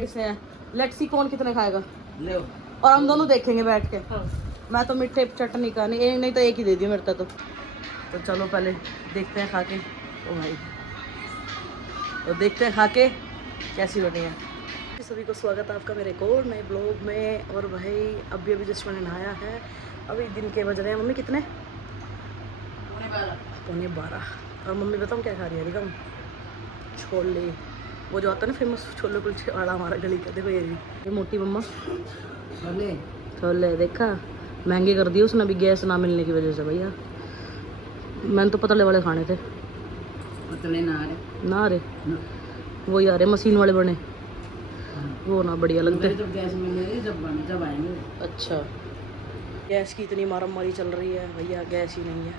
Let's see कौन कितने खाएगा ले और हम दोनों देखेंगे बैठ के। हाँ। मैं तो मीठे चटनी का नहीं तो एक ही दे दियो मेरे तो चलो पहले देखते हैं खा के। ओ भाई तो देखते हैं खा के कैसी बनी है। सभी को स्वागत है आपका मेरे एक और नए ब्लॉग में। और भाई अभी जस्ट मैंने नहाया है। अभी दिन के बज रहे हैं मम्मी कितने 12:15। और मम्मी बताऊँ क्या खा रही है रिकम छोले, वो जो आता है ना फेमस छोले कुलचे वाला हमारा गली का। देखो ये मोटी मम्मा छोले छोले देखा महंगे कर दिए उसने अभी गैस ना मिलने की वजह से। भैया मैंने तो पतले वाले खाने थे। पतले ना रहे वो यार मशीन वाले बने वो ना बढ़िया लगते हैं। जब गैस मिलेगी जब आएंगे। अच्छा गैस की इतनी मारामारी चल रही है भैया, गैस ही नहीं है,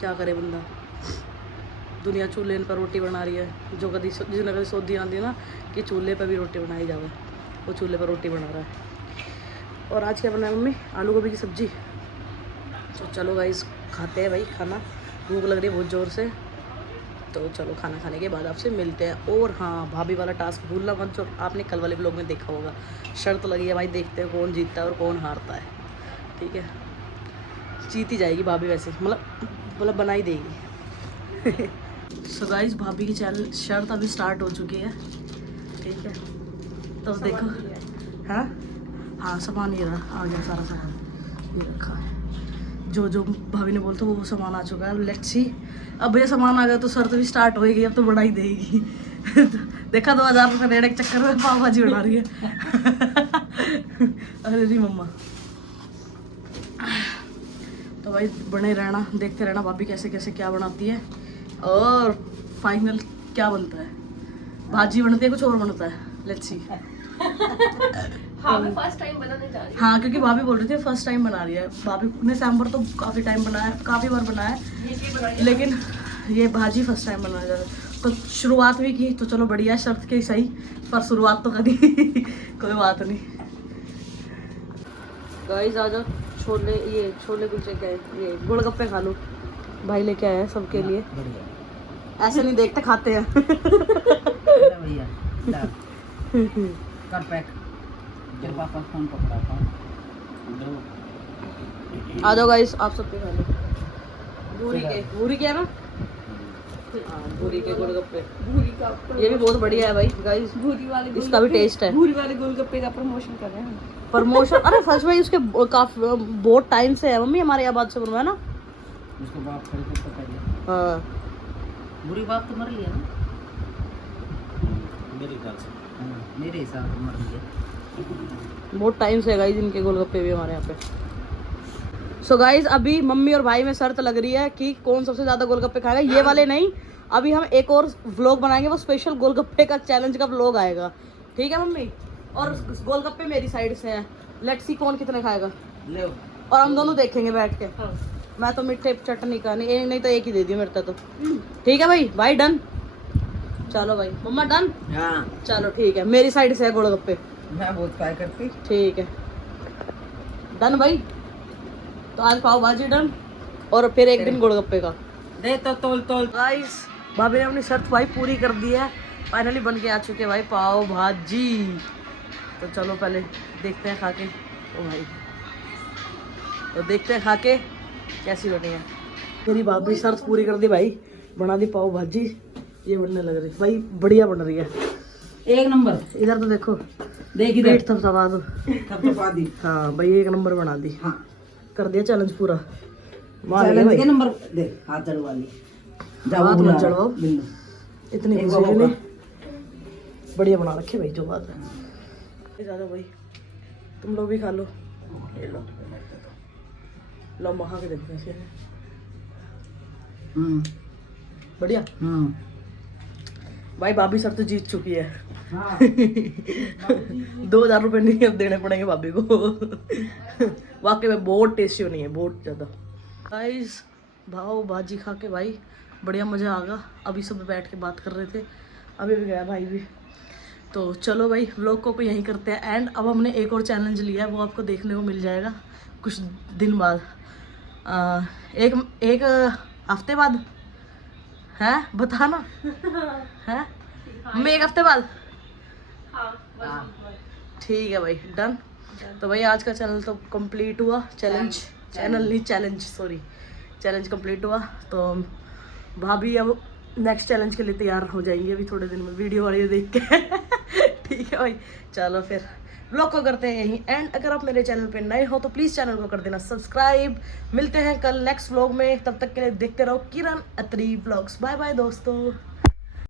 क्या करे बंदा। दुनिया चूल्हे पर रोटी बना रही है। जो कभी जिसने कभी सोधी आती है ना कि चूल्हे पर भी रोटी बनाई जावे, वो चूल्हे पर रोटी बना रहा है। और आज क्या बनाया मम्मी? आलू गोभी की सब्जी। तो चलो गाइस खाते हैं भाई खाना, भूख लग रही है बहुत ज़ोर से। तो चलो खाना खाने के बाद आपसे मिलते हैं। और हाँ भाभी वाला टास्क भूलना मत, जो आपने कल वाले ब्लॉग में देखा होगा। शर्त लगी है भाई, देखते हैं कौन जीतता है और कौन हारता है। ठीक है जीत ही जाएगी भाभी वैसे, मतलब बना ही देगी। सो गाइस भाभी की चैनल शर्त अभी स्टार्ट हो चुकी है। ठीक है तो देखो हाँ सामान ये रहा, आ गया सारा सामान ये रखा है। जो भाभी ने बोला था वो सामान आ चुका है। लेट्स सी अब भैया सामान आ गया तो शर्त भी स्टार्ट होएगी, अब तो बढ़ा ही देगी। देखा 2000 रुपये रेड़े के चक्कर में पाव भाजी बना रही है। अरे जी मम्मा। तो भाई बने रहना, देखते रहना भाभी कैसे कैसे क्या बनाती है और फाइनल क्या बनता है। भाजी बनती है कुछ और बनता है, लेट्स सी। हाँ मैं फर्स्ट टाइम बनाने जा रही हूँ। हाँ क्योंकि भाभी बोल रही थी फर्स्ट टाइम बना रही है। भाभी ने सांभर तो काफ़ी टाइम बनाया, काफ़ी बार बनाया है, लेकिन ये भाजी फर्स्ट टाइम बनाया जा रहा है। तो शुरुआत भी की तो चलो बढ़िया, शर्त के सही पर शुरुआत तो करी। कोई बात नहीं। गाइस आ जाओ, छोले कुलचे क्या है, ये गोलगप्पे खा लो। भाई लेके आया है सबके लिए, ऐसे नहीं देखते खाते हैं। भैया कर पैक। तेरे पापा फोन पकड़ा था। आ जाओ गाइस आप सबके खा लो। भूरी के है ना, हाँ भूरी के गोलगप्पे। भूरी का ये भी बहुत बढ़िया है भाई गाइस, भूरी वाले इसका भी टेस्ट है। भूरी वाले गोलगप्पे का प्रमोशन कर रहे हैं। प्रमोशन अरे सच भाई उसके काफी बहुत टाइम से है मम्मी हमारे यहाँ बात से बनवा है ना। उसको बाप खरीद तो पहले हाँ बुरी बाप तो मर लिया ना मेरे हिसाब से मर लिया। बहुत टाइम से है गाइस इनके गोलगप्पे भी हमारे यहाँ पे। सो गाइस अभी मम्मी और भाई में शर्त लग रही है कि कौन सबसे ज्यादा गोलगप्पे खाएगा। ये वाले नहीं, अभी हम एक और व्लॉग बनाएंगे, वो स्पेशल गोलगप्पे का चैलेंज का व्लॉग आएगा। ठीक है मम्मी? और गोलगप्पे मेरी साइड से है, लेट्स सी कौन कितने खाएगा ले और हम दोनों देखेंगे बैठ के। हाँ। मैं तो मीठे चटनी का नहीं तो एक ही दे दियो मेरे तो। ठीक है भाई डन। चलो भाई मम्मा डन। हाँ चलो ठीक है, मेरी साइड से है गोलगप्पे। मैं बहुत ट्राई करती। ठीक है डन भाई। तो आज पाव भाजी डन और फिर एक दिन गोलगप्पे का। दे तो तोल गाइस भाभी ने अपनी शर्त भाई पूरी कर दी है, फाइनली बन के आ चुके हैं भाई पाव भाजी। तो चलो पहले देखते हैं खा के। ओ भाई तो देखते हैं खा के कैसी बनी है। मेरी भाभी शर्त पूरी कर दी भाई, बना दी पाव भाजी। ये बनने लग रही भाई, बढ़िया बन रही है एक नंबर। इधर तो देखो, देख पेट तब सवा दो। तब तो पा दी। हाँ भाई एक नंबर बना दी। हाँ कर दिया चैलेंज पूरा। चैलेंज के नंबर देख हाथ चढ़वा ली। हाथ मत चढ़वाओ, इतनी एक खुशी बाबा नहीं, बढ़िया बना रखे भाई जो बात है। ज़्यादा भाई तुम लोग भी खा लो, ये लो महा के देखो कैसे है। बढ़िया भाई भाभी सर तो जीत चुकी है। हाँ। 2000 रुपये नहीं अब देने पड़ेंगे भाभी को। वाकई में बहुत टेस्टी होनी है, बहुत ज़्यादा। गाइस भाव भाजी खा के भाई बढ़िया मज़ा आ गया। अभी सब बैठ के बात कर रहे थे, अभी भी गया भाई भी। तो चलो भाई व्लॉग को यहीं करते हैं एंड। अब हमने एक और चैलेंज लिया है, वो आपको देखने को मिल जाएगा कुछ दिन बाद, एक हफ्ते बाद है, बताना है मैं एक हफ्ते बाद। हाँ ठीक है भाई, डन। तो भाई आज का चैनल तो कंप्लीट हुआ, चैलेंज कंप्लीट हुआ। तो भाभी अब नेक्स्ट चैलेंज के लिए तैयार हो जाएंगे अभी थोड़े दिन में, वीडियो वाली देख के। ठीक है भाई, चलो फिर व्लॉग को करते हैं यहीं एंड। अगर आप मेरे चैनल पे नए हो तो प्लीज़ चैनल को कर देना सब्सक्राइब। मिलते हैं कल नेक्स्ट व्लॉग में, तब तक के लिए देखते रहो किरण अत्री व्लॉग्स। बाय बाय दोस्तों।